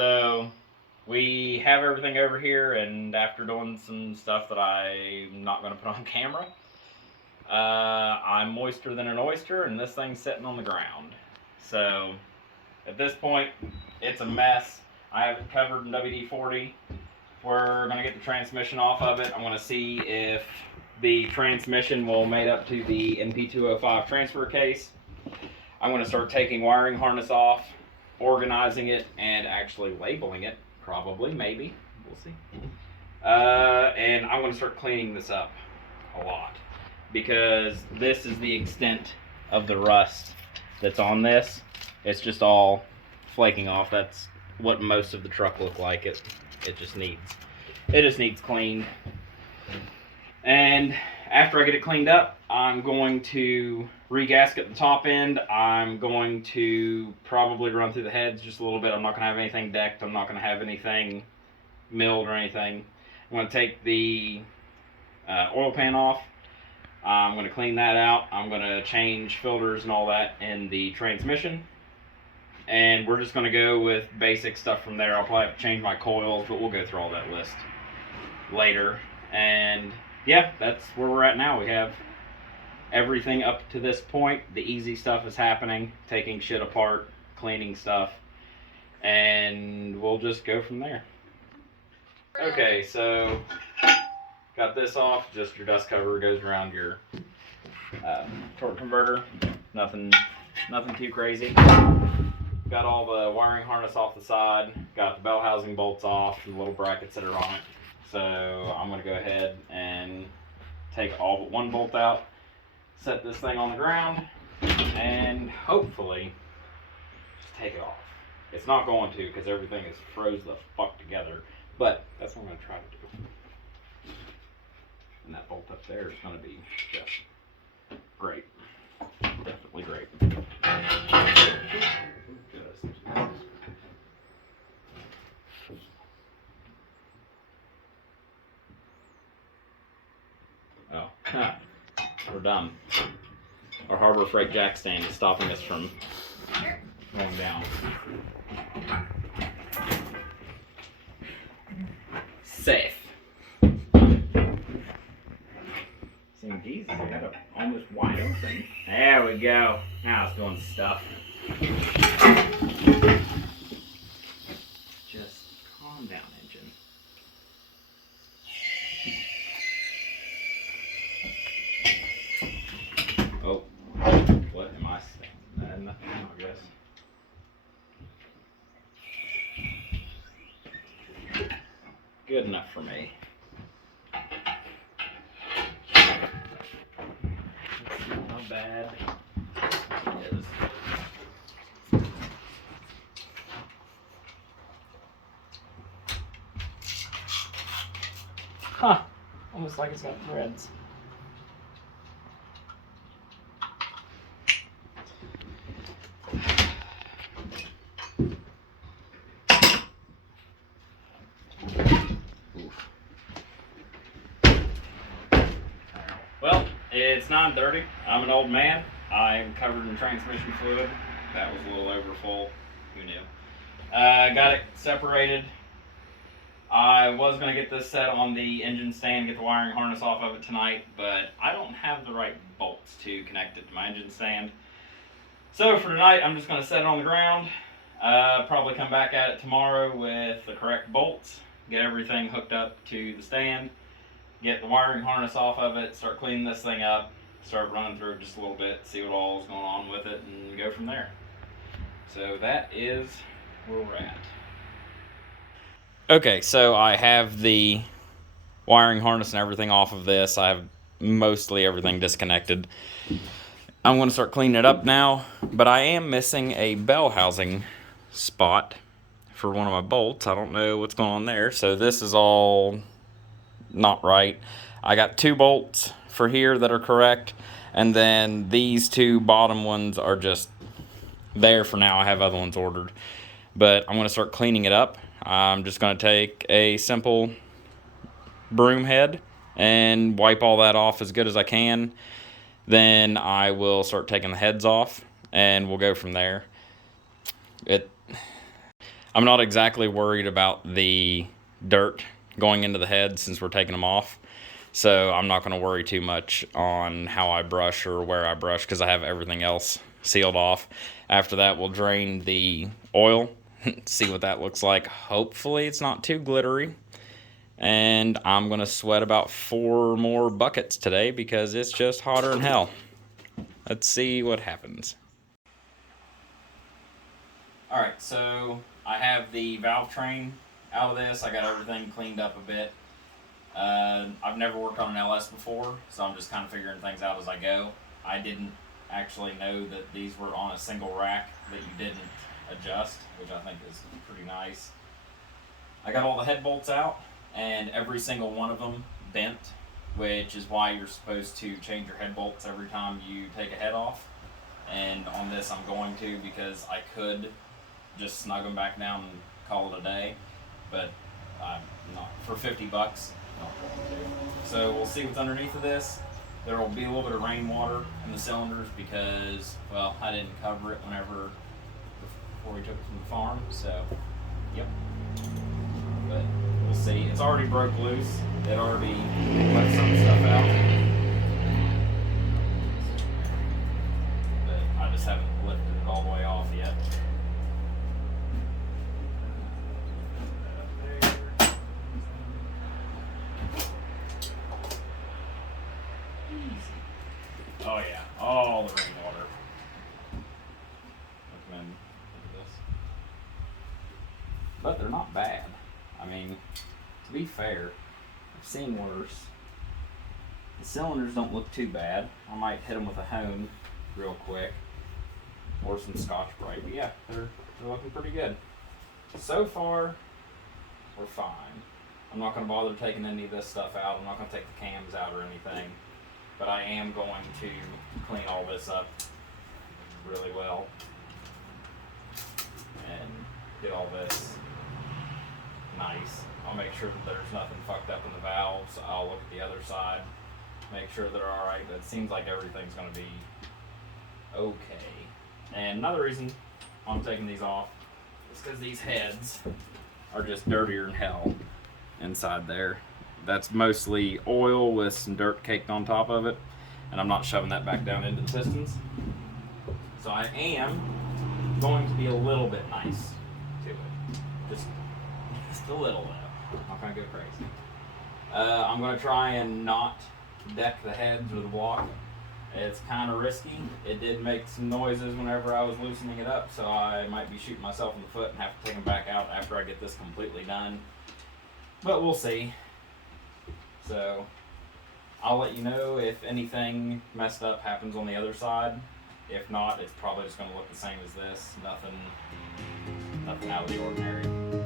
so we have everything over here, and after doing some stuff that I'm not going to put on camera, I'm moister than an oyster, and this thing's sitting on the ground. So at this point, it's a mess. I have it covered in WD-40. We're going to get the transmission off of it. I'm going to see if the transmission will mate up to the NP205 transfer case. I'm going to start taking wiring harness off, organizing it, and actually labeling it. Probably, maybe. We'll see. And I'm going to start cleaning this up a lot, because this is the extent of the rust that's on this. It's just all flaking off. That's what most of the truck look like. It just needs cleaned. And after I get it cleaned up, I'm going to re-gasket the top end. I'm going to probably run through the heads just a little bit. I'm not going to have anything decked. I'm not going to have anything milled or anything. I'm going to take the oil pan off. I'm going to clean that out. I'm going to change filters and all that in the transmission. And we're just going to go with basic stuff from there. I'll probably have to change my coils, but we'll go through all that list later. And yeah, that's where we're at now. We have everything up to this point. The easy stuff is happening, taking shit apart, cleaning stuff, and we'll just go from there. Okay, so got this off. Just your dust cover goes around your torque converter. Nothing too crazy. Got all the wiring harness off the side. Got the bell housing bolts off and the little brackets that are on it. So I'm going to go ahead and take all but one bolt out, set this thing on the ground, and hopefully just take it off. It's not going to, because everything is froze the fuck together, but that's what I'm going to try to do. And that bolt up there is going to be just great. Definitely great. We're done. Our Harbor Freight jack stand is stopping us from going down. Safe. Seems easy. I got it almost wide open. There we go. Now it's doing stuff. Just calm down, engine. Oh, what am I saying? Nothing, I guess. Good enough for me. Let's see how bad it is. Huh. Almost like it's got threads. Well, it's 9:30. I'm an old man. I'm covered in transmission fluid. That was a little over full. Who knew? Got it separated. I was going to get this set on the engine stand, get the wiring harness off of it tonight, but I don't have the right bolts to connect it to my engine stand. So for tonight, I'm just going to set it on the ground. Probably come back at it tomorrow with the correct bolts, get everything hooked up to the stand, get the wiring harness off of it, start cleaning this thing up, start running through it just a little bit, see what all is going on with it, and go from there. So that is where we're at. Okay, so I have the wiring harness and everything off of this. I have mostly everything disconnected. I'm going to start cleaning it up now, but I am missing a bell housing spot for one of my bolts. I don't know what's going on there, so this is all not right. I got 2 bolts for here that are correct, and then these 2 bottom ones are just there for now. I have other ones ordered, but I'm going to start cleaning it up. I'm just going to take a simple broom head and wipe all that off as good as I can. Then I will start taking the heads off, and we'll go from there. I'm not exactly worried about the dirt going into the head since we're taking them off. So I'm not going to worry too much on how I brush or where I brush because I have everything else sealed off. After that, we'll drain the oil, see what that looks like. Hopefully it's not too glittery. And I'm going to sweat about 4 more buckets today because it's just hotter than hell. Let's see what happens. Alright, so I have the valve train out of this. I got everything cleaned up a bit. I've never worked on an LS before, so I'm just kind of figuring things out as I go. I didn't actually know that these were on a single rack that you didn't adjust, which I think is pretty nice. I got all the head bolts out, and every single one of them bent, which is why you're supposed to change your head bolts every time you take a head off. And on this I'm going to, because I could just snug them back down and call it a day, but I'm not. For 50 bucks, not going to. So we'll see what's underneath of this. There will be a little bit of rainwater in the cylinders because, well, I didn't cover it before we took it from the farm, so, yep. But we'll see. It's already broke loose. It already let some stuff out. But I just haven't lifted it all the way off yet. Oh yeah, all the rainwater. Look at this. But they're not bad. I mean, to be fair, I've seen worse. The cylinders don't look too bad. I might hit them with a hone real quick. Or some Scotch-Brite. But yeah, they're looking pretty good. So far, we're fine. I'm not going to bother taking any of this stuff out. I'm not going to take the cams out or anything. But I am going to clean all this up really well. And get all this nice. I'll make sure that there's nothing fucked up in the valves. I'll look at the other side, make sure they're alright, but it seems like everything's going to be okay. And another reason I'm taking these off is because these heads are just dirtier than hell inside there. That's mostly oil with some dirt caked on top of it, and I'm not shoving that back down into the pistons. So I am going to be a little bit nice to it. Just a little though. I'm not gonna go crazy. I'm gonna try and not deck the heads with a block. It's kind of risky. It did make some noises whenever I was loosening it up, so I might be shooting myself in the foot and have to take them back out after I get this completely done. But we'll see. So I'll let you know if anything messed up happens on the other side. If not, it's probably just gonna look the same as this. Nothing out of the ordinary.